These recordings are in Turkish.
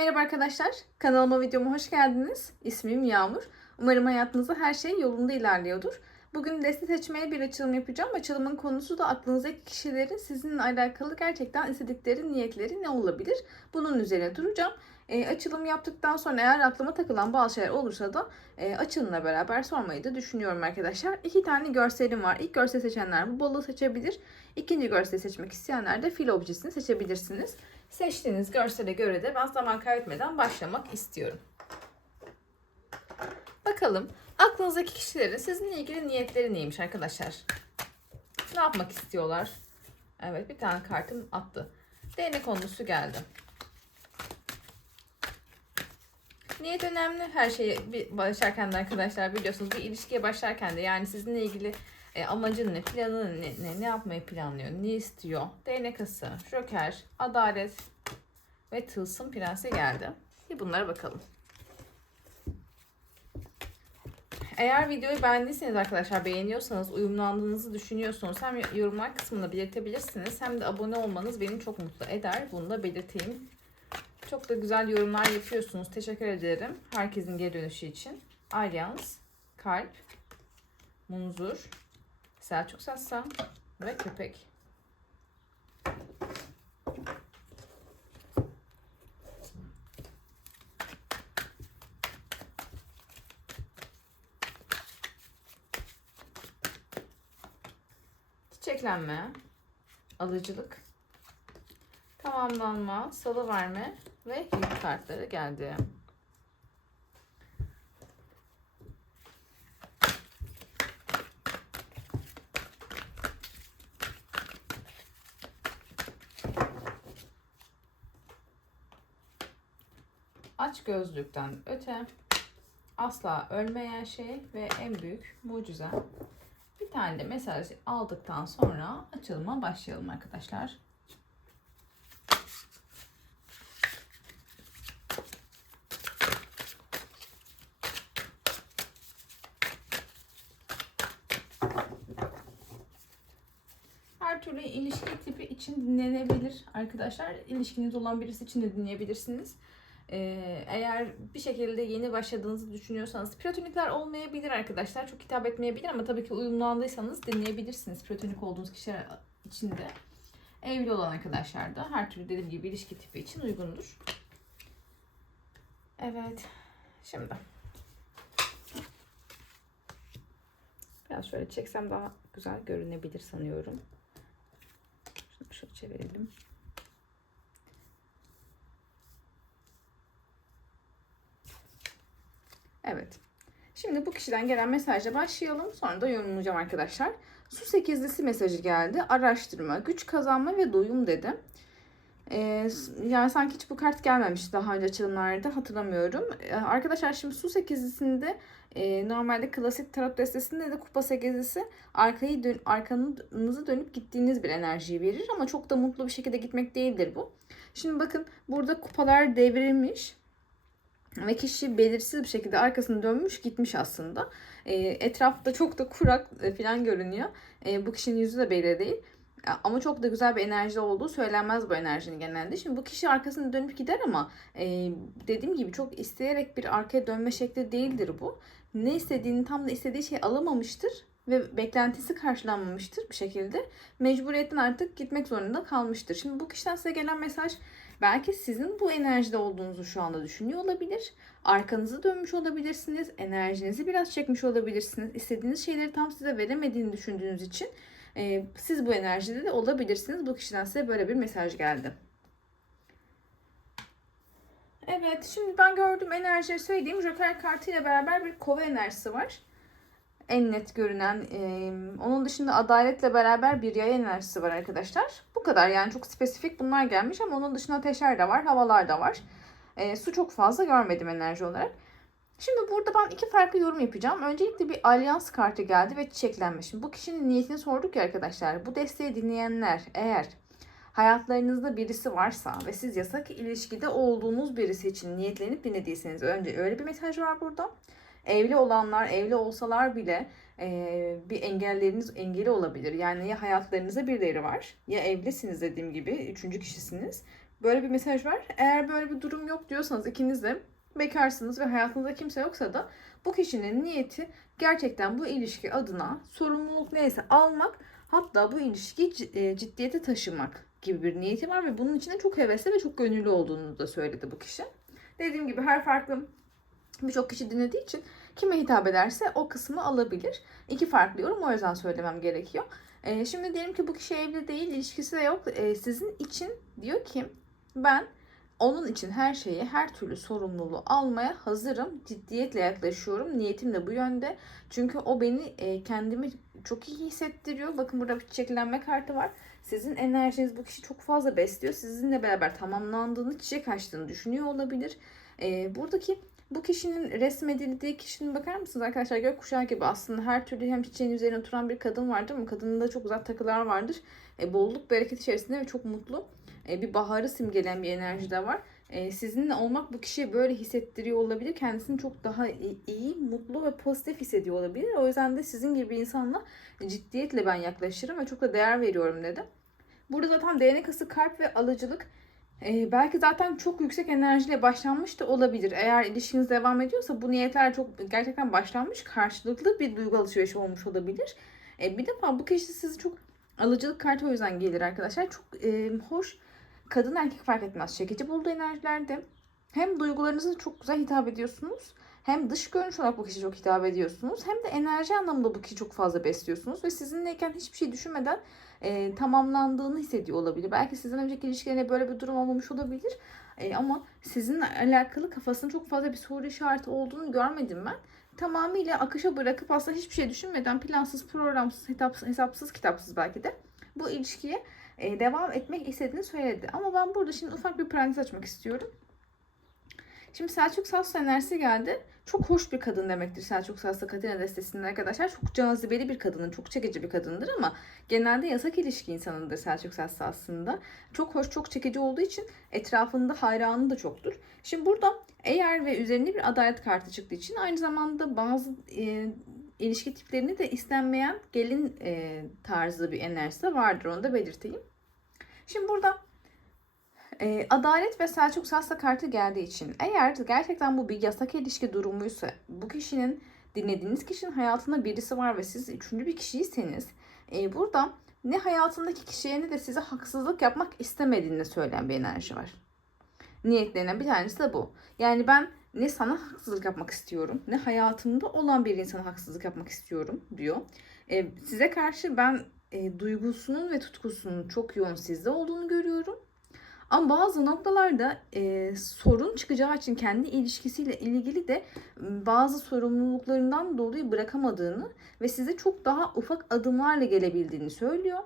Merhaba arkadaşlar, kanalıma videoma hoş geldiniz. İsmim Yağmur. Umarım hayatınızda her şey yolunda ilerliyordur. Bugün deste seçmeye bir açılım yapacağım. Açılımın konusu da aklınızdaki kişilerin sizinle alakalı gerçekten istedikleri niyetleri ne olabilir? Bunun üzerine duracağım. E, açılım yaptıktan sonra eğer aklıma takılan bazı şeyler olursa da e, açılımla beraber sormayı da düşünüyorum arkadaşlar. İki tane görselim var. İlk görsel seçenler bu balığı seçebilir. İkinci görsel seçmek isteyenler de fil objesini seçebilirsiniz. Seçtiğiniz görsele göre de ben zaman kaybetmeden başlamak istiyorum. Bakalım aklınızdaki kişilerin sizinle ilgili niyetleri neymiş arkadaşlar? Ne yapmak istiyorlar? Evet bir tane kartım attı. Değnek konusu geldi. Niyet önemli her şeye bir- başlarken de arkadaşlar biliyorsunuz bir ilişkiye başlarken de yani sizinle ilgili e, amacın ne, planın ne, ne, ne yapmayı planlıyor, ne istiyor? Değnek ası, joker, adalet ve tılsım prensi geldi. Bir bunlara bakalım. Eğer videoyu beğendiyseniz arkadaşlar beğeniyorsanız, uyumlandığınızı düşünüyorsunuz hem yorumlar kısmında belirtebilirsiniz hem de abone olmanız beni çok mutlu eder. Bunu da belirteyim. Çok da güzel yorumlar yapıyorsunuz. Teşekkür ederim herkesin geri dönüşü için. Aryans, Kalp, Munzur, Selçuk Sassa ve Köpek. Çiçeklenme, alıcılık, tamamlanma, salı verme ve yük kartları geldi. Gözlükten öte, asla ölmeyen şey ve en büyük mucize. Bir tane de mesaj aldıktan sonra açılıma başlayalım arkadaşlar. Her türlü ilişki tipi için dinlenebilir arkadaşlar. İlişkiniz olan birisi için de dinleyebilirsiniz. Ee, eğer bir şekilde yeni başladığınızı düşünüyorsanız platonikler olmayabilir arkadaşlar. Çok hitap etmeyebilir ama tabii ki uyumlandıysanız dinleyebilirsiniz platonik olduğunuz kişiler için de. Evli olan arkadaşlar da her türlü dediğim gibi ilişki tipi için uygundur. Evet. Şimdi. Biraz şöyle çeksem daha güzel görünebilir sanıyorum. Şunu şöyle çevirelim. Evet. Şimdi bu kişiden gelen mesajla başlayalım. Sonra da yorumlayacağım arkadaşlar. Su sekizlisi mesajı geldi. Araştırma, güç kazanma ve doyum dedi. Ee, yani sanki hiç bu kart gelmemiş daha önce açılımlarda hatırlamıyorum. Ee, arkadaşlar şimdi su sekizlisinde e, normalde klasik tarot destesinde de kupa sekizlisi arkayı dön, arkanızı dönüp gittiğiniz bir enerjiyi verir ama çok da mutlu bir şekilde gitmek değildir bu. Şimdi bakın burada kupalar devrilmiş ve kişi belirsiz bir şekilde arkasını dönmüş gitmiş aslında. E, etrafta çok da kurak e, falan görünüyor. E, bu kişinin yüzü de belli değil. Ama çok da güzel bir enerji olduğu söylenmez bu enerjinin genelde. Şimdi bu kişi arkasını dönüp gider ama e, dediğim gibi çok isteyerek bir arkaya dönme şekli değildir bu. Ne istediğini tam da istediği şey alamamıştır ve beklentisi karşılanmamıştır bir şekilde. Mecburiyetten artık gitmek zorunda kalmıştır. Şimdi bu kişiden size gelen mesaj belki sizin bu enerjide olduğunuzu şu anda düşünüyor olabilir. Arkanızı dönmüş olabilirsiniz. Enerjinizi biraz çekmiş olabilirsiniz. İstediğiniz şeyleri tam size veremediğini düşündüğünüz için e, siz bu enerjide de olabilirsiniz. Bu kişiden size böyle bir mesaj geldi. Evet, şimdi ben gördüğüm enerjiyi söyleyeyim. Joker kartı ile beraber bir kova enerjisi var. En net görünen. e, onun dışında adaletle beraber bir yay enerjisi var arkadaşlar. Bu kadar yani çok spesifik bunlar gelmiş ama onun dışında ateşler de var, havalar da var. E, su çok fazla görmedim enerji olarak. Şimdi burada ben iki farklı yorum yapacağım. Öncelikle bir alyans kartı geldi ve çiçeklenme. Şimdi bu kişinin niyetini sorduk ya arkadaşlar. Bu desteği dinleyenler eğer hayatlarınızda birisi varsa ve siz yasak ilişkide olduğunuz birisi için niyetlenip dinlediyseniz önce öyle bir mesaj var burada. Evli olanlar evli olsalar bile bir engelleriniz engeli olabilir. Yani ya hayatlarınızda birileri var ya evlisiniz dediğim gibi üçüncü kişisiniz böyle bir mesaj var. Eğer böyle bir durum yok diyorsanız ikiniz de bekarsınız ve hayatınızda kimse yoksa da bu kişinin niyeti gerçekten bu ilişki adına sorumluluk neyse almak hatta bu ilişkiyi e, ciddiyete taşımak gibi bir niyeti var ve bunun için de çok hevesli ve çok gönüllü olduğunu da söyledi bu kişi. Dediğim gibi her farklı birçok kişi dinlediği için kime hitap ederse o kısmı alabilir. İki farklı yorum o yüzden söylemem gerekiyor. Ee, şimdi diyelim ki bu kişi evli değil, ilişkisi de yok. Ee, sizin için diyor ki ben onun için her şeyi, her türlü sorumluluğu almaya hazırım. Ciddiyetle yaklaşıyorum. Niyetim de bu yönde. Çünkü o beni e, kendimi çok iyi hissettiriyor. Bakın burada bir çiçeklenme kartı var. Sizin enerjiniz bu kişi çok fazla besliyor. Sizinle beraber tamamlandığını, çiçek açtığını düşünüyor olabilir. Ee, buradaki bu kişinin resmedildiği kişinin bakar mısınız arkadaşlar gökkuşağı gibi aslında her türlü hem çiçeğin üzerine oturan bir kadın vardır ama kadının da çok güzel takılar vardır. E, bolluk bereket içerisinde ve çok mutlu. E, bir baharı simgeleyen bir enerji de var. E, sizinle olmak bu kişiye böyle hissettiriyor olabilir. Kendisini çok daha iyi, mutlu ve pozitif hissediyor olabilir. O yüzden de sizin gibi insanla ciddiyetle ben yaklaşırım ve çok da değer veriyorum dedi. Burada zaten değnek ası kalp ve alıcılık ee, belki zaten çok yüksek enerjiyle başlanmış da olabilir. Eğer ilişkiniz devam ediyorsa bu niyetler çok gerçekten başlanmış. Karşılıklı bir duygu alışverişi olmuş olabilir. Ee, bir defa bu kişi sizi çok alıcılık kartı o yüzden gelir arkadaşlar. Çok e, hoş kadın erkek fark etmez. Çekici bulduğu enerjilerde hem duygularınızı çok güzel hitap ediyorsunuz. Hem dış görünüş olarak bu kişiye çok hitap ediyorsunuz. Hem de enerji anlamında bu kişiyi çok fazla besliyorsunuz. Ve sizinleyken hiçbir şey düşünmeden e, tamamlandığını hissediyor olabilir. Belki sizden önceki ilişkilerine böyle bir durum olmamış olabilir. E, ama sizinle alakalı kafasında çok fazla bir soru işareti olduğunu görmedim ben. Tamamıyla akışa bırakıp aslında hiçbir şey düşünmeden plansız, programsız, hesapsız, hesapsız kitapsız belki de bu ilişkiye e, devam etmek istediğini söyledi. Ama ben burada şimdi ufak bir parantez açmak istiyorum. Şimdi Selçuk Sassı enerjisi geldi. Çok hoş bir kadın demektir Selçuk Sassı Katina destesinde arkadaşlar. Çok cazibeli bir kadının, çok çekici bir kadındır ama genelde yasak ilişki insanıdır Selçuk Sassı aslında. Çok hoş, çok çekici olduğu için etrafında hayranı da çoktur. Şimdi burada eğer ve üzerinde bir adalet kartı çıktığı için aynı zamanda bazı e, ilişki tiplerini de istenmeyen gelin e, tarzı bir enerjisi vardır. Onu da belirteyim. Şimdi burada e, adalet ve Selçuk Sasla kartı geldiği için eğer gerçekten bu bir yasak ilişki durumuysa bu kişinin dinlediğiniz kişinin hayatında birisi var ve siz üçüncü bir kişiyseniz e, burada ne hayatındaki kişiye ne de size haksızlık yapmak istemediğini söyleyen bir enerji var. Niyetlerinden bir tanesi de bu. Yani ben ne sana haksızlık yapmak istiyorum ne hayatımda olan bir insana haksızlık yapmak istiyorum diyor. E, size karşı ben e, duygusunun ve tutkusunun çok yoğun sizde olduğunu görüyorum. Ama bazı noktalarda e, sorun çıkacağı için kendi ilişkisiyle ilgili de bazı sorumluluklarından dolayı bırakamadığını ve size çok daha ufak adımlarla gelebildiğini söylüyor.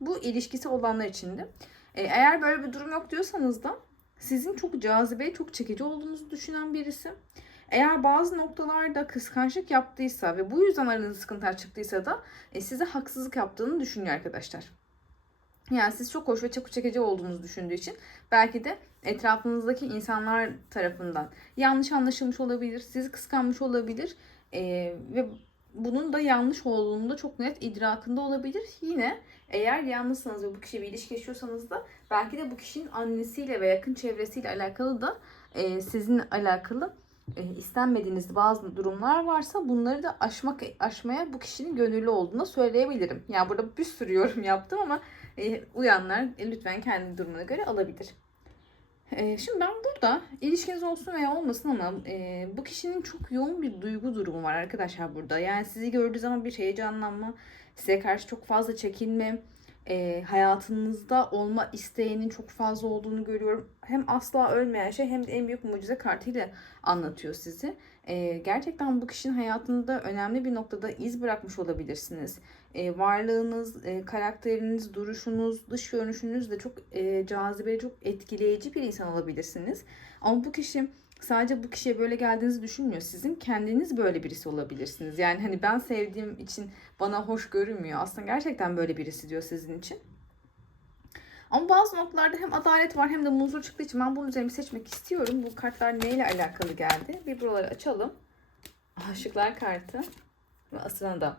Bu ilişkisi olanlar için de. E, eğer böyle bir durum yok diyorsanız da sizin çok cazibe, çok çekici olduğunuzu düşünen birisi. Eğer bazı noktalarda kıskançlık yaptıysa ve bu yüzden aranızda sıkıntılar çıktıysa da e, size haksızlık yaptığını düşünüyor arkadaşlar. Yani siz çok hoş ve çok çekici olduğunuzu düşündüğü için belki de etrafınızdaki insanlar tarafından yanlış anlaşılmış olabilir, sizi kıskanmış olabilir Ee, ve bunun da yanlış olduğunu da çok net idrakında olabilir. Yine eğer yalnızsanız ve bu kişiyle bir ilişki yaşıyorsanız da belki de bu kişinin annesiyle ve yakın çevresiyle alakalı da e, sizinle alakalı e, istenmediğiniz bazı durumlar varsa bunları da aşmak aşmaya bu kişinin gönüllü olduğunu söyleyebilirim. Yani burada bir sürü yorum yaptım ama e, uyanlar e, lütfen kendi durumuna göre alabilir. E, şimdi ben burada ilişkiniz olsun veya olmasın ama e, bu kişinin çok yoğun bir duygu durumu var arkadaşlar burada. Yani sizi gördüğü zaman bir heyecanlanma, size karşı çok fazla çekinme, e, hayatınızda olma isteğinin çok fazla olduğunu görüyorum. Hem asla ölmeyen şey hem de en büyük mucize kartıyla anlatıyor sizi. E, gerçekten bu kişinin hayatında önemli bir noktada iz bırakmış olabilirsiniz. E, varlığınız, e, karakteriniz, duruşunuz, dış görünüşünüz de çok e, cazibeli, çok etkileyici bir insan olabilirsiniz. Ama bu kişi sadece bu kişiye böyle geldiğinizi düşünmüyor. Sizin kendiniz böyle birisi olabilirsiniz. Yani hani ben sevdiğim için bana hoş görünmüyor. Aslında gerçekten böyle birisi diyor sizin için. Ama bazı noktalarda hem adalet var hem de muzur çıktığı için ben bunun üzerine seçmek istiyorum. Bu kartlar neyle alakalı geldi? Bir buraları açalım. Aşıklar kartı ve asıl adam.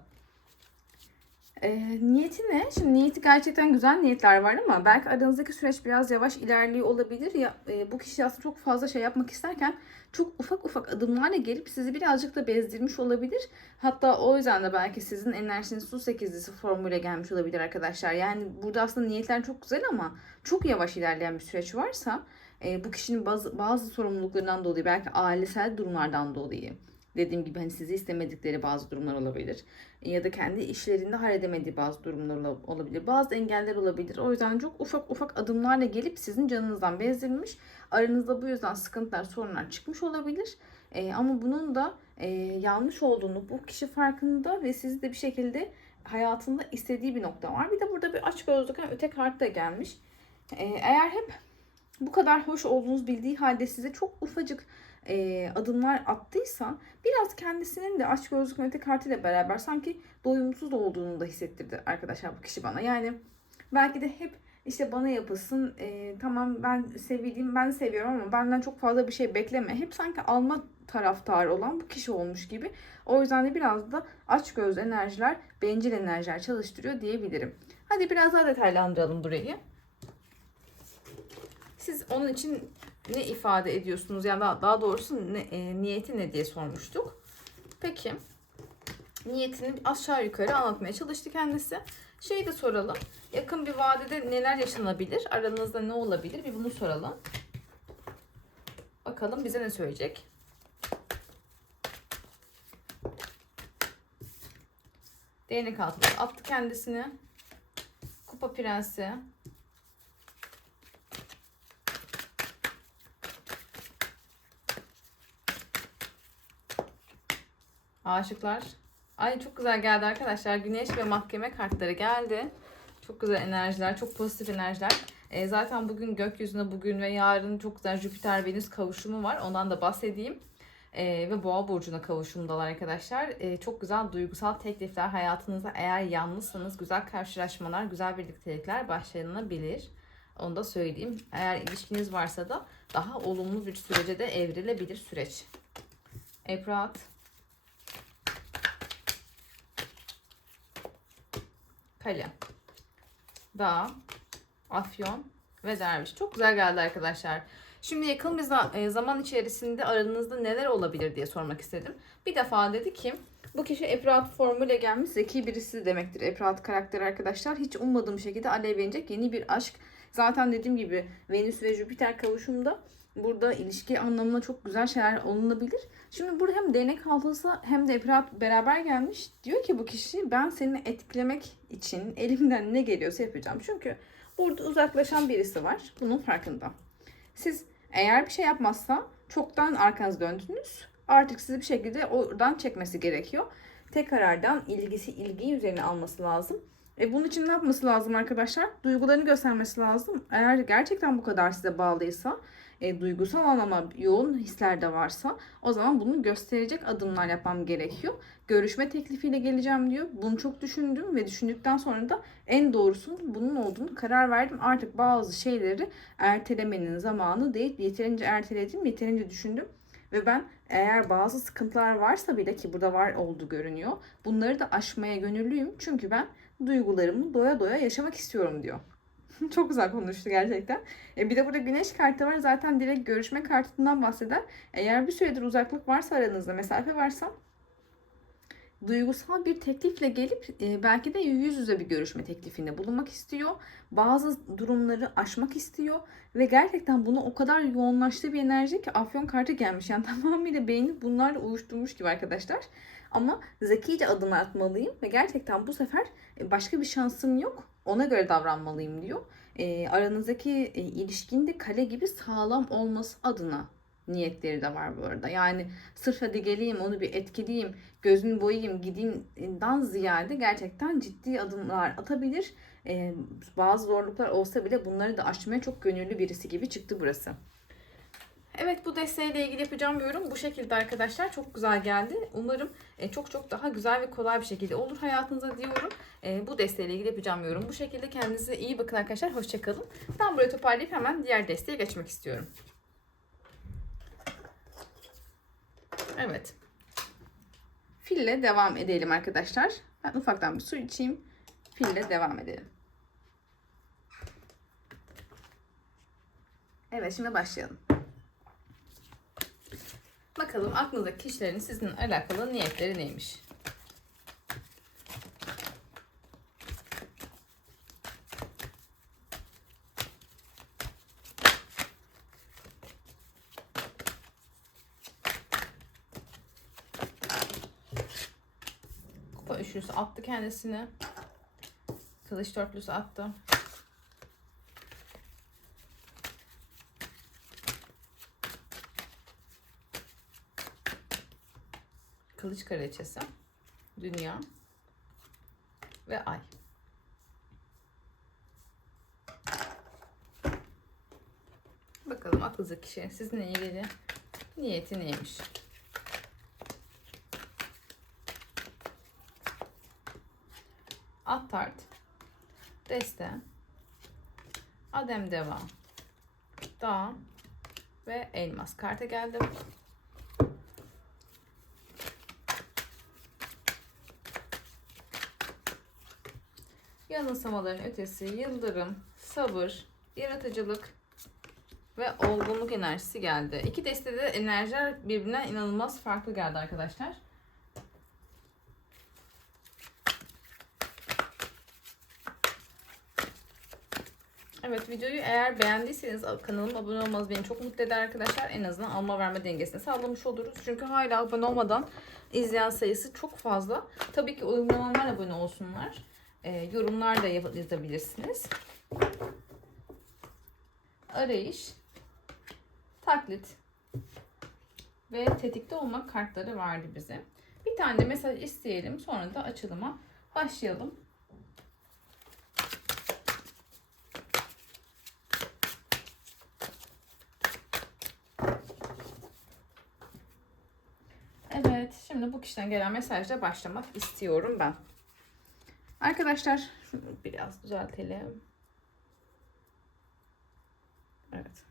E, niyeti ne? Şimdi niyeti gerçekten güzel niyetler var ama belki aranızdaki süreç biraz yavaş ilerliyor olabilir. Ya e, bu kişi aslında çok fazla şey yapmak isterken çok ufak ufak adımlarla gelip sizi birazcık da bezdirmiş olabilir. Hatta o yüzden de belki sizin enerjiniz su sekizlisi formuyla gelmiş olabilir arkadaşlar. Yani burada aslında niyetler çok güzel ama çok yavaş ilerleyen bir süreç varsa e, bu kişinin bazı, bazı sorumluluklarından dolayı belki ailesel durumlardan dolayı dediğim gibi hani sizi istemedikleri bazı durumlar olabilir. Ya da kendi işlerinde halledemediği bazı durumlar ola- olabilir. Bazı engeller olabilir. O yüzden çok ufak ufak adımlarla gelip sizin canınızdan bezdirmiş. Aranızda bu yüzden sıkıntılar, sorunlar çıkmış olabilir. Ee, ama bunun da e, yanlış olduğunu bu kişi farkında ve sizi de bir şekilde hayatında istediği bir nokta var. Bir de burada bir aç gözlükten öte kart da gelmiş. Ee, eğer hep bu kadar hoş olduğunuz bildiği halde size çok ufacık e, adımlar attıysa biraz kendisinin de aç gözlük öte kartıyla beraber sanki doyumsuz olduğunu da hissettirdi arkadaşlar bu kişi bana. Yani belki de hep işte bana yapılsın e, tamam ben sevileyim ben seviyorum ama benden çok fazla bir şey bekleme. Hep sanki alma taraftarı olan bu kişi olmuş gibi. O yüzden de biraz da aç göz enerjiler, bencil enerjiler çalıştırıyor diyebilirim. Hadi biraz daha detaylandıralım burayı. Siz onun için ne ifade ediyorsunuz? Yani daha, daha doğrusu ne, e, niyeti ne diye sormuştuk. Peki. Niyetini aşağı yukarı anlatmaya çalıştı kendisi. Şeyi de soralım. Yakın bir vadede neler yaşanabilir? Aranızda ne olabilir? Bir bunu soralım. Bakalım bize ne söyleyecek? Değnek altına attı kendisini. Kupa prensi. Aşıklar. Ay çok güzel geldi arkadaşlar. Güneş ve mahkeme kartları geldi. Çok güzel enerjiler, çok pozitif enerjiler. E, zaten bugün gökyüzünde bugün ve yarın çok güzel Jüpiter-Venüs kavuşumu var. Ondan da bahsedeyim. E, ve Boğa burcuna kavuşumdalar arkadaşlar. E, çok güzel duygusal teklifler hayatınızda eğer yalnızsanız güzel karşılaşmalar, güzel birliktelikler başlanabilir. Onu da söyleyeyim. Eğer ilişkiniz varsa da daha olumlu bir sürece de evrilebilir süreç. Ebrat. Kale. Dağ, Afyon ve Derviş. Çok güzel geldi arkadaşlar. Şimdi yakın bir e, zaman içerisinde aranızda neler olabilir diye sormak istedim. Bir defa dedi ki bu kişi Efrat formuyla gelmiş zeki birisi demektir. Efrat karakteri arkadaşlar. Hiç ummadığım şekilde alevlenecek yeni bir aşk. Zaten dediğim gibi Venüs ve Jüpiter kavuşumda burada ilişki anlamına çok güzel şeyler olunabilir. Şimdi burada hem değnek haltası hem de Efrat beraber gelmiş. Diyor ki bu kişi ben seni etkilemek için elimden ne geliyorsa yapacağım. Çünkü burada uzaklaşan birisi var. Bunun farkında. Siz eğer bir şey yapmazsa çoktan arkanızı döndünüz. Artık sizi bir şekilde oradan çekmesi gerekiyor. Tekrardan ilgisi ilgiyi üzerine alması lazım. E bunun için ne yapması lazım arkadaşlar? Duygularını göstermesi lazım. Eğer gerçekten bu kadar size bağlıysa, e, duygusal anlamda yoğun hisler de varsa o zaman bunu gösterecek adımlar yapmam gerekiyor. Görüşme teklifiyle geleceğim diyor. Bunu çok düşündüm ve düşündükten sonra da en doğrusunun bunun olduğunu karar verdim. Artık bazı şeyleri ertelemenin zamanı değil. Yeterince erteledim, yeterince düşündüm. Ve ben eğer bazı sıkıntılar varsa bile ki burada var olduğu görünüyor. Bunları da aşmaya gönüllüyüm. Çünkü ben duygularımı doya doya yaşamak istiyorum diyor. Çok güzel konuştu gerçekten. E bir de burada güneş kartı var. Zaten direkt görüşme kartından bahseder. Eğer bir süredir uzaklık varsa aranızda, mesafe varsa duygusal bir teklifle gelip e, belki de yüz yüze bir görüşme teklifinde bulunmak istiyor. Bazı durumları aşmak istiyor ve gerçekten bunu o kadar yoğunlaştığı bir enerji ki afyon kartı gelmiş. Yani tamamıyla beyni bunlarla uyuşturmuş gibi arkadaşlar. Ama zekice adım atmalıyım ve gerçekten bu sefer e, başka bir şansım yok. Ona göre davranmalıyım diyor. E, aranızdaki e, ilişkinin kale gibi sağlam olması adına niyetleri de var bu arada. Yani sırf hadi geleyim onu bir etkileyeyim, gözünü boyayayım, gideyimden ziyade gerçekten ciddi adımlar atabilir. Ee, bazı zorluklar olsa bile bunları da aşmaya çok gönüllü birisi gibi çıktı burası. Evet bu desteğiyle ilgili yapacağım yorum bu şekilde arkadaşlar. Çok güzel geldi. Umarım e, çok çok daha güzel ve kolay bir şekilde olur hayatınıza diyorum. E, bu desteğiyle ilgili yapacağım yorum. Bu şekilde kendinize iyi bakın arkadaşlar. Hoşçakalın. Ben burayı toparlayıp hemen diğer desteğe geçmek istiyorum. Evet. Fille devam edelim arkadaşlar. Ben ufaktan bir su içeyim. pille devam edelim. Evet şimdi başlayalım. Bakalım aklınızdaki kişilerin sizinle alakalı niyetleri neymiş? Kupa üçlüsü attı kendisini. Kılıç dörtlüsü attı. Kılıç kraliçesi. Dünya. Ve ay. Bakalım aklınızdaki kişi sizinle ilgili niyeti neymiş? Attart, Deste, Adem Deva, Dağ ve Elmas kartı geldi. Yanılsamaların ötesi yıldırım, sabır, yaratıcılık ve olgunluk enerjisi geldi. İki destede enerjiler birbirinden inanılmaz farklı geldi arkadaşlar. Evet videoyu eğer beğendiyseniz kanalıma abone olmanız beni çok mutlu eder arkadaşlar. En azından alma verme dengesini sağlamış oluruz. Çünkü hala abone olmadan izleyen sayısı çok fazla. Tabii ki uygulamalar abone olsunlar. E, yorumlar da yazabilirsiniz. Arayış, taklit ve tetikte olmak kartları vardı bize. Bir tane mesaj isteyelim. Sonra da açılıma başlayalım. Evet, şimdi bu kişiden gelen mesajla başlamak istiyorum ben. Arkadaşlar, şunu biraz düzeltelim. Evet.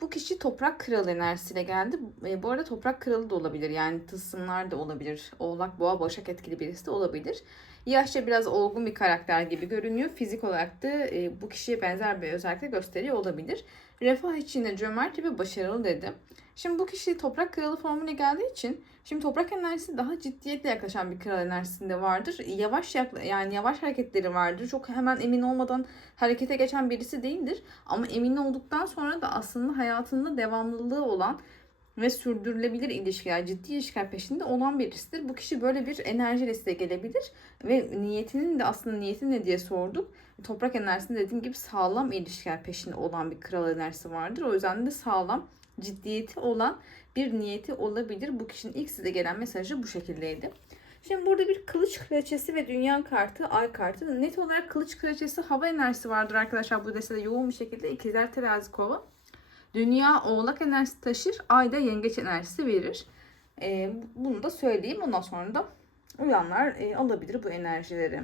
Bu kişi toprak kralı enerjisiyle geldi. E, bu arada toprak kralı da olabilir. Yani tılsımlar da olabilir. Oğlak, boğa, başak etkili birisi de olabilir. Yaşça biraz olgun bir karakter gibi görünüyor. Fizik olarak da e, bu kişiye benzer bir özellikle gösteriyor olabilir. Refah içinde cömert ve başarılı dedi. Şimdi bu kişi toprak kralı formuna geldiği için şimdi toprak enerjisi daha ciddiyetle yaklaşan bir kral enerjisinde vardır. Yavaş yani yavaş hareketleri vardır. Çok hemen emin olmadan harekete geçen birisi değildir. Ama emin olduktan sonra da aslında hayatında devamlılığı olan ve sürdürülebilir ilişkiler, ciddi ilişkiler peşinde olan birisidir. Bu kişi böyle bir enerjiyle size gelebilir ve niyetinin de aslında niyeti ne diye sorduk. Toprak enerjisinde dediğim gibi sağlam ilişkiler peşinde olan bir kral enerjisi vardır. O yüzden de sağlam, ciddiyeti olan bir niyeti olabilir. Bu kişinin ilk size gelen mesajı bu şekildeydi. Şimdi burada bir kılıç kraliçesi ve dünya kartı, ay kartı. Net olarak kılıç kraliçesi hava enerjisi vardır arkadaşlar. Bu destede yoğun bir şekilde ikizler terazi kova. Dünya oğlak enerjisi taşır, ay da yengeç enerjisi verir. Ee, bunu da söyleyeyim. Ondan sonra da uyanlar e, alabilir bu enerjileri.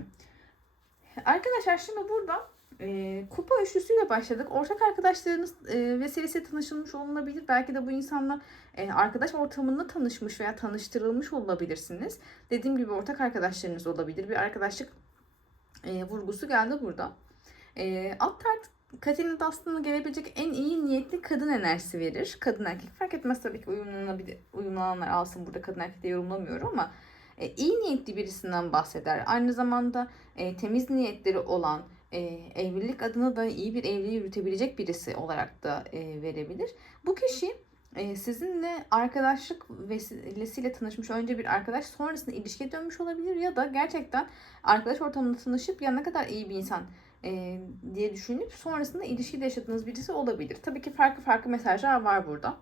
Arkadaşlar şimdi burada e, kupa üçlüsüyle başladık. Ortak arkadaşlarınız e, vesilesiyle tanışılmış olunabilir. Belki de bu insanla e, arkadaş ortamında tanışmış veya tanıştırılmış olabilirsiniz. Dediğim gibi ortak arkadaşlarınız olabilir. Bir arkadaşlık e, vurgusu geldi burada. E, alt tart Katina'da aslında gelebilecek en iyi niyetli kadın enerjisi verir. Kadın erkek fark etmez tabii ki uyumlanabilir, uyumlananlar alsın burada kadın erkek de yorumlamıyorum ama e, iyi niyetli birisinden bahseder. Aynı zamanda e, temiz niyetleri olan, e, evlilik adına da iyi bir evliliği yürütebilecek birisi olarak da e, verebilir. Bu kişi e, sizinle arkadaşlık vesilesiyle tanışmış önce bir arkadaş sonrasında ilişkiye dönmüş olabilir ya da gerçekten arkadaş ortamında tanışıp ya ne kadar iyi bir insan e, diye düşünüp sonrasında ilişkide yaşadığınız birisi olabilir. Tabii ki farklı farklı mesajlar var burada.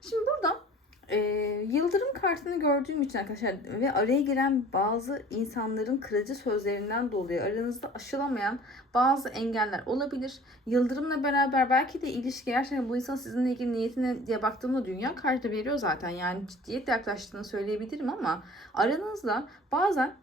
Şimdi burada e, yıldırım kartını gördüğüm için arkadaşlar ve araya giren bazı insanların kırıcı sözlerinden dolayı aranızda aşılamayan bazı engeller olabilir. Yıldırımla beraber belki de ilişki gerçekten bu insan sizinle ilgili niyetine diye baktığımda dünya kartı veriyor zaten. Yani ciddiyetle yaklaştığını söyleyebilirim ama aranızda bazen ba-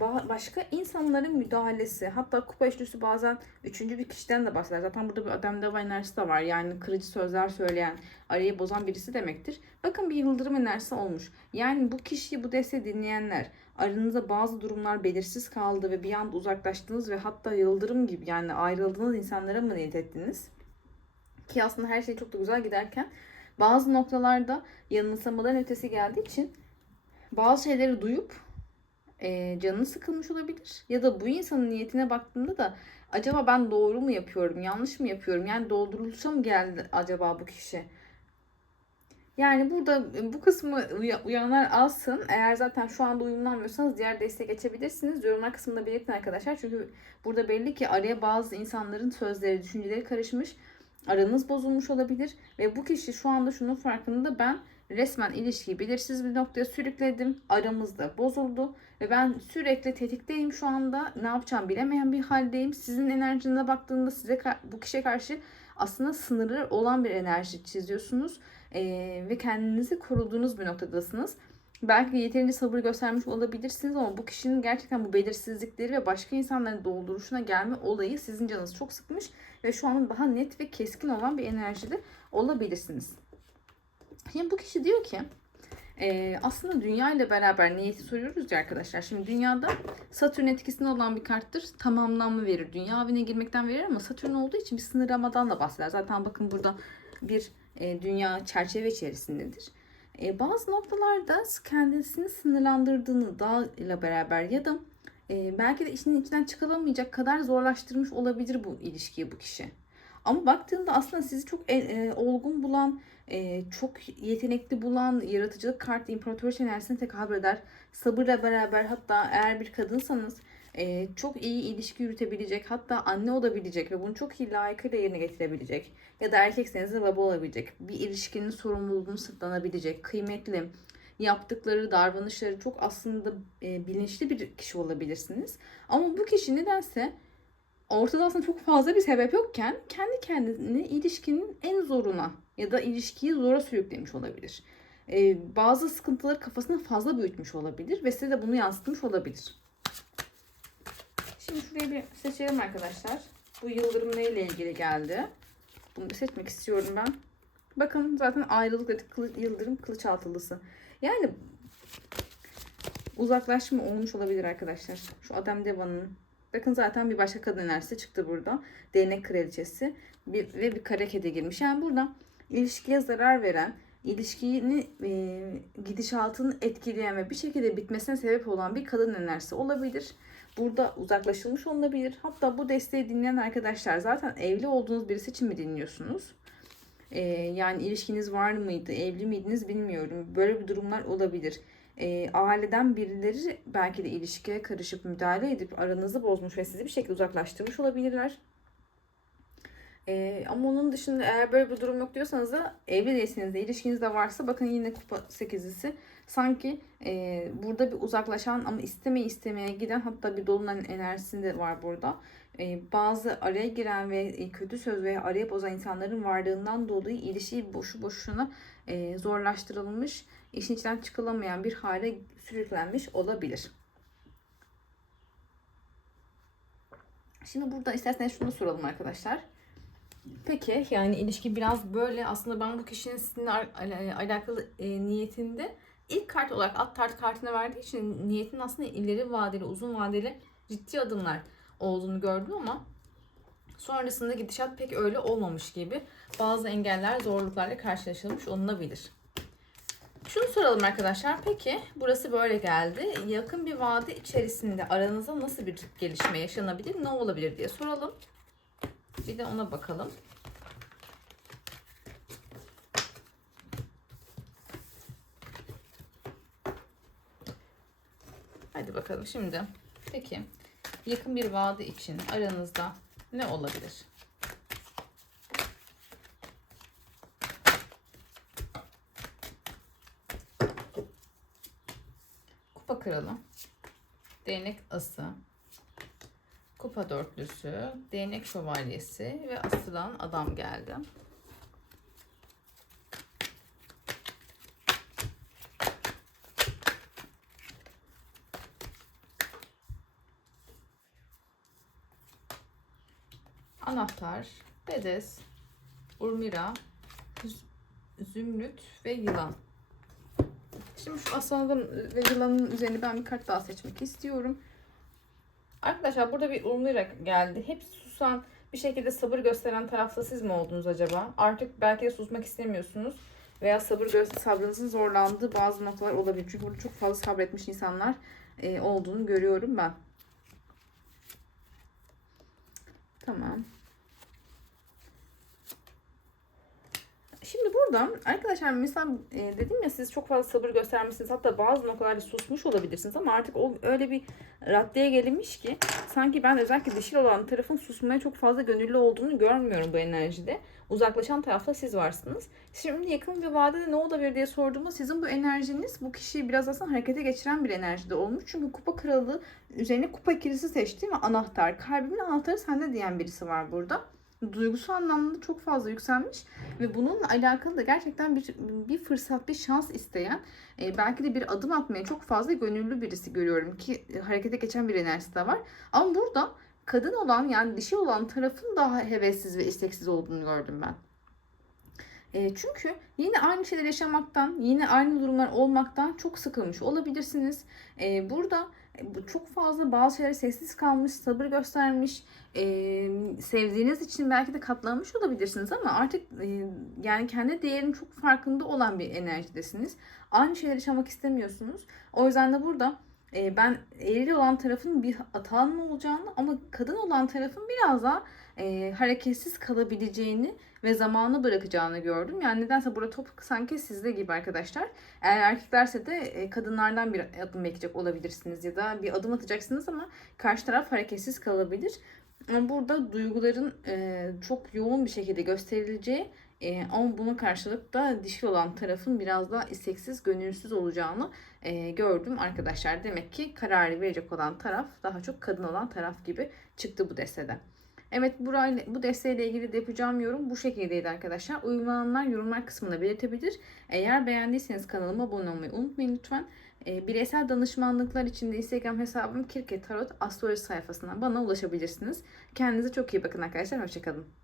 başka insanların müdahalesi hatta kupa üçlüsü bazen üçüncü bir kişiden de bahseder. Zaten burada bir adam deva enerjisi de var. Yani kırıcı sözler söyleyen, arayı bozan birisi demektir. Bakın bir yıldırım enerjisi olmuş. Yani bu kişiyi bu desteği dinleyenler aranızda bazı durumlar belirsiz kaldı ve bir anda uzaklaştınız ve hatta yıldırım gibi yani ayrıldığınız insanlara mı niyet ettiniz? Ki aslında her şey çok da güzel giderken bazı noktalarda yanılsamaların ötesi geldiği için bazı şeyleri duyup e, canı sıkılmış olabilir. Ya da bu insanın niyetine baktığında da acaba ben doğru mu yapıyorum, yanlış mı yapıyorum? Yani dolduruluşa mı geldi acaba bu kişi? Yani burada bu kısmı uya- uyanlar alsın. Eğer zaten şu anda uyumlanmıyorsanız diğer desteğe geçebilirsiniz. Yorumlar kısmında belirtin arkadaşlar. Çünkü burada belli ki araya bazı insanların sözleri, düşünceleri karışmış. Aranız bozulmuş olabilir. Ve bu kişi şu anda şunun farkında ben resmen ilişkiyi belirsiz bir noktaya sürükledim. Aramızda bozuldu. Ve ben sürekli tetikteyim şu anda. Ne yapacağım bilemeyen bir haldeyim. Sizin enerjinize baktığımda size bu kişiye karşı aslında sınırı olan bir enerji çiziyorsunuz. Ee, ve kendinizi koruduğunuz bir noktadasınız. Belki yeterince sabır göstermiş olabilirsiniz ama bu kişinin gerçekten bu belirsizlikleri ve başka insanların dolduruşuna gelme olayı sizin canınızı çok sıkmış ve şu an daha net ve keskin olan bir enerjide olabilirsiniz. Şimdi bu kişi diyor ki e, aslında dünya ile beraber niyeti soruyoruz ya arkadaşlar. Şimdi dünyada Satürn etkisinde olan bir karttır. Tamamlanma verir. Dünya evine girmekten verir ama Satürn olduğu için bir sınırlamadan da bahseder. Zaten bakın burada bir e, dünya çerçeve içerisindedir. E, bazı noktalarda kendisini sınırlandırdığını dağ ile beraber ya da e, belki de işinin içinden çıkılamayacak kadar zorlaştırmış olabilir bu ilişkiyi bu kişi. Ama baktığında aslında sizi çok e, e, olgun bulan, e, çok yetenekli bulan, yaratıcılık kartı imparatoriçe enerjisine tekabül eder. Sabırla beraber hatta eğer bir kadınsanız e, çok iyi ilişki yürütebilecek hatta anne olabilecek ve bunu çok iyi layıkıyla yerine getirebilecek ya da erkekseniz de baba olabilecek bir ilişkinin sorumluluğunu sırtlanabilecek kıymetli yaptıkları davranışları çok aslında e, bilinçli bir kişi olabilirsiniz ama bu kişi nedense ortada aslında çok fazla bir sebep yokken kendi kendini ilişkinin en zoruna ya da ilişkiyi zora sürüklemiş olabilir. E, bazı sıkıntıları kafasına fazla büyütmüş olabilir ve size de bunu yansıtmış olabilir. Şimdi şuraya bir seçelim arkadaşlar. Bu yıldırım neyle ilgili geldi? Bunu bir seçmek istiyorum ben. Bakın zaten ayrılık dedik. Kılı- Yıldırım kılıç altılısı. Yani uzaklaşma olmuş olabilir arkadaşlar. Şu Adem Deva'nın. Bakın zaten bir başka kadın enerjisi çıktı burada. Değnek kraliçesi. Bir, ve bir kara kedi girmiş. Yani burada ilişkiye zarar veren, ilişkini e, gidişatını etkileyen ve bir şekilde bitmesine sebep olan bir kadın enerjisi olabilir. Burada uzaklaşılmış olabilir. Hatta bu desteği dinleyen arkadaşlar zaten evli olduğunuz birisi için mi dinliyorsunuz? Ee, yani ilişkiniz var mıydı, evli miydiniz bilmiyorum. Böyle bir durumlar olabilir. Ee, aileden birileri belki de ilişkiye karışıp müdahale edip aranızı bozmuş ve sizi bir şekilde uzaklaştırmış olabilirler. Ee, ama onun dışında eğer böyle bir durum yok diyorsanız da evli değilseniz de ilişkiniz de varsa bakın yine kupa sekizlisi sanki e, burada bir uzaklaşan ama istemeye istemeye giden hatta bir dolunay enerjisinde var burada. E, bazı araya giren ve e, kötü söz veya araya bozan insanların varlığından dolayı ilişki boşu boşuna e, zorlaştırılmış, işin içinden çıkılamayan bir hale sürüklenmiş olabilir. Şimdi burada isterseniz şunu soralım arkadaşlar. Peki yani ilişki biraz böyle aslında ben bu kişinin sizinle al- alakalı e, niyetinde ilk kart olarak at tart kartına verdiği için niyetin aslında ileri vadeli uzun vadeli ciddi adımlar olduğunu gördüm ama sonrasında gidişat pek öyle olmamış gibi bazı engeller zorluklarla karşılaşılmış olunabilir. Şunu soralım arkadaşlar. Peki burası böyle geldi. Yakın bir vade içerisinde aranızda nasıl bir gelişme yaşanabilir, ne olabilir diye soralım. Bir de ona bakalım. Hadi bakalım şimdi. Peki yakın bir vade için aranızda ne olabilir? kıralım. Değnek ası, kupa dörtlüsü, değnek şövalyesi ve asılan adam geldi. Anahtar, bedes, urmira, zümrüt ve yılan. Şimdi şu aslanın ve yılanın üzerine ben bir kart daha seçmek istiyorum. Arkadaşlar burada bir urmira geldi. Hep susan, bir şekilde sabır gösteren tarafta siz mi oldunuz acaba? Artık belki de susmak istemiyorsunuz. Veya sabır gö- sabrınızın zorlandığı bazı noktalar olabilir. Çünkü burada çok fazla sabretmiş insanlar e, olduğunu görüyorum ben. Tamam. Şimdi burada arkadaşlar mesela e, dedim ya siz çok fazla sabır göstermişsiniz. Hatta bazı noktalarda susmuş olabilirsiniz ama artık o öyle bir raddeye gelinmiş ki sanki ben özellikle dişil olan tarafın susmaya çok fazla gönüllü olduğunu görmüyorum bu enerjide. Uzaklaşan tarafta siz varsınız. Şimdi yakın bir vadede ne olabilir diye sorduğumda sizin bu enerjiniz bu kişiyi biraz aslında harekete geçiren bir enerjide olmuş. Çünkü kupa kralı üzerine kupa ikilisi seçti ve anahtar. Kalbimin anahtarı sende diyen birisi var burada. Duygusal anlamda çok fazla yükselmiş ve bununla alakalı da gerçekten bir, bir fırsat, bir şans isteyen, e, belki de bir adım atmaya çok fazla gönüllü birisi görüyorum ki e, harekete geçen bir enerjisi de var. Ama burada kadın olan yani dişi olan tarafın daha hevessiz ve isteksiz olduğunu gördüm ben. E, çünkü yine aynı şeyler yaşamaktan, yine aynı durumlar olmaktan çok sıkılmış olabilirsiniz. E, burada e, çok fazla bazı şeylere sessiz kalmış, sabır göstermiş, e, sevdiğiniz için belki de katlanmış olabilirsiniz ama artık e, yani kendi değerinin çok farkında olan bir enerjidesiniz. Aynı şeyleri yaşamak istemiyorsunuz. O yüzden de burada e, ben eril olan tarafın bir hatanın olacağını ama kadın olan tarafın biraz daha e, hareketsiz kalabileceğini ve zamanı bırakacağını gördüm. Yani nedense burada top sanki sizde gibi arkadaşlar. Eğer erkeklerse de e, kadınlardan bir adım bekleyecek olabilirsiniz ya da bir adım atacaksınız ama karşı taraf hareketsiz kalabilir. Ama burada duyguların e, çok yoğun bir şekilde gösterileceği e, ama buna karşılık da dişil olan tarafın biraz daha isteksiz, gönülsüz olacağını e, gördüm arkadaşlar. Demek ki kararı verecek olan taraf daha çok kadın olan taraf gibi çıktı bu destede. Evet burayla, bu desteğiyle ilgili de yapacağım yorum bu şekildeydi arkadaşlar. Uygulananlar yorumlar kısmında belirtebilir. Eğer beğendiyseniz kanalıma abone olmayı unutmayın lütfen. E, bireysel danışmanlıklar için de Instagram hesabım Kirke Tarot Astroloji sayfasından bana ulaşabilirsiniz. Kendinize çok iyi bakın arkadaşlar. Hoşçakalın.